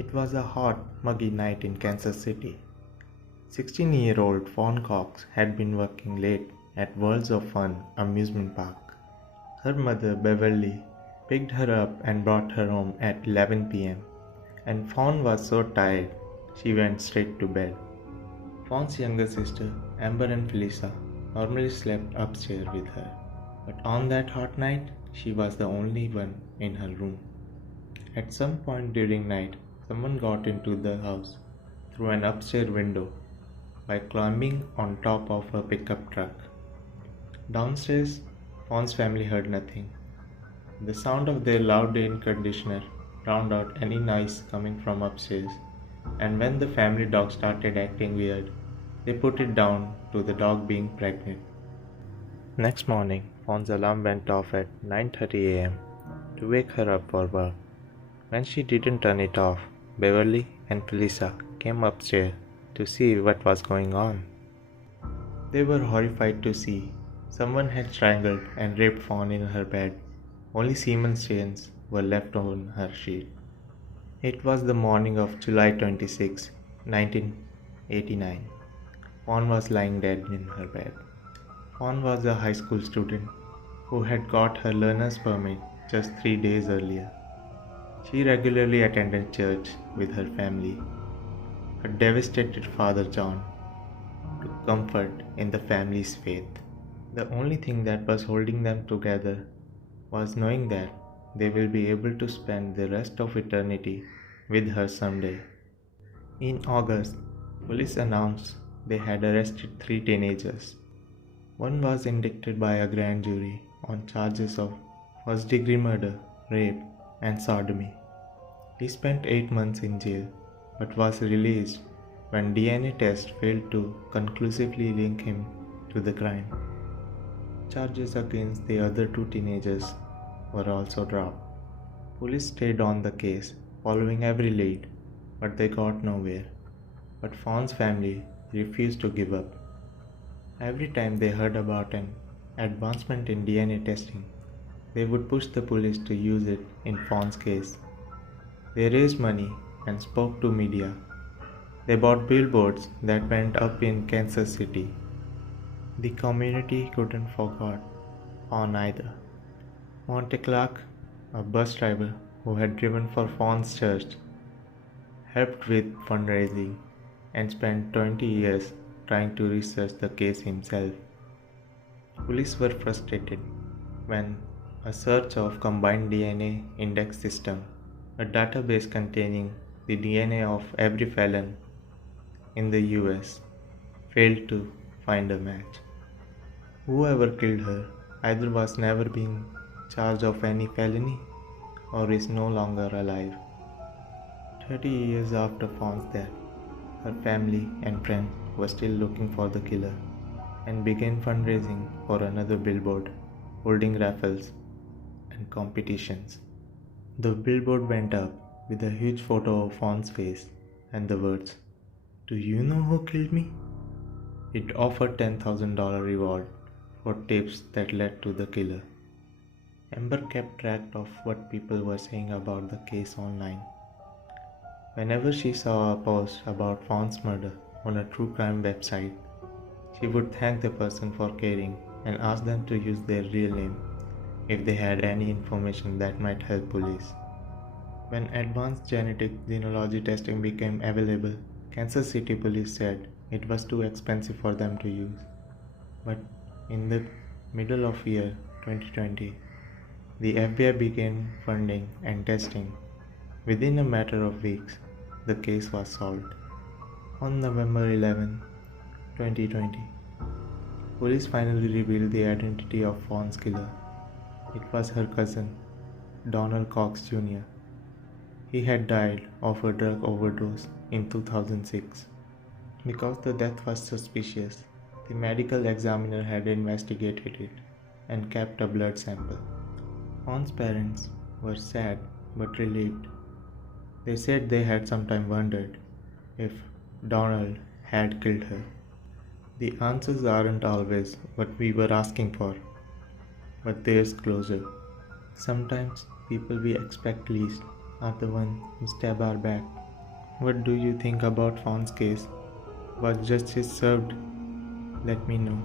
It was a hot, muggy night in Kansas City. 16-year-old Fawn Cox had been working late at Worlds of Fun amusement park. Her mother, Beverly, picked her up and brought her home at 11 p.m., and Fawn was so tired she went straight to bed. Fawn's younger sister, Amber and Felisa, normally slept upstairs with her, but on that hot night, she was the only one in her room. At some point during night, someone got into the house through an upstairs window by climbing on top of a pickup truck. Downstairs, Fawn's family heard nothing. The sound of their loud air conditioner drowned out any noise coming from upstairs, and when the family dog started acting weird, they put it down to the dog being pregnant. Next morning, Fawn's alarm went off at 9:30 a.m. to wake her up for work. When she didn't turn it off, Beverly and Felisa came upstairs to see what was going on. They were horrified to see someone had strangled and raped Fawn in her bed. Only semen stains were left on her sheet. It was the morning of July 26, 1989. Fawn was lying dead in her bed. Fawn was a high school student who had got her learner's permit just 3 days earlier. She regularly attended church with her family. Her devastated father John took comfort in the family's faith. The only thing that was holding them together was knowing that they will be able to spend the rest of eternity with her someday. In August, police announced they had arrested 3 teenagers. One was indicted by a grand jury on charges of first-degree murder, rape, and sodomy. He spent 8 months in jail but was released when DNA tests failed to conclusively link him to the crime. Charges against the other 2 teenagers were also dropped. Police stayed on the case, following every lead, but they got nowhere. But Fawn's family refused to give up. Every time they heard about an advancement in DNA testing, they would push the police to use it in Fawn's case. They raised money and spoke to media. They bought billboards that went up in Kansas City. The community couldn't forget Fawn either. Monte Clark, a bus driver who had driven for Fawn's church, helped with fundraising and spent 20 years trying to research the case himself. Police were frustrated when a search of combined DNA index system, a database containing the DNA of every felon in the US, failed to find a match. Whoever killed her either was never being charged of any felony or is no longer alive. 30 years after Fawn's death, her family and friends were still looking for the killer and began fundraising for another billboard, holding raffles and competitions. The billboard went up with a huge photo of Fawn's face and the words, "Do you know who killed me?" It offered $10,000 reward for tips that led to the killer. Amber kept track of what people were saying about the case online. Whenever she saw a post about Fawn's murder on a true crime website, she would thank the person for caring and ask them to use their real name if they had any information that might help police. When advanced genetic genealogy testing became available, Kansas City police said it was too expensive for them to use. But in the middle of year 2020, the FBI began funding and testing. Within a matter of weeks, the case was solved. On November 11, 2020, police finally revealed the identity of Fawn's killer. It was her cousin, Donald Cox Jr. He had died of a drug overdose in 2006. Because the death was suspicious, the medical examiner had investigated it and kept a blood sample. Fawn's parents were sad but relieved. They said they had sometimes wondered if Donald had killed her. The answers aren't always what we were asking for, but there's closure. Sometimes people we expect least are the ones who stab our back What do you think about Fawn's case? Was justice served? Let me know.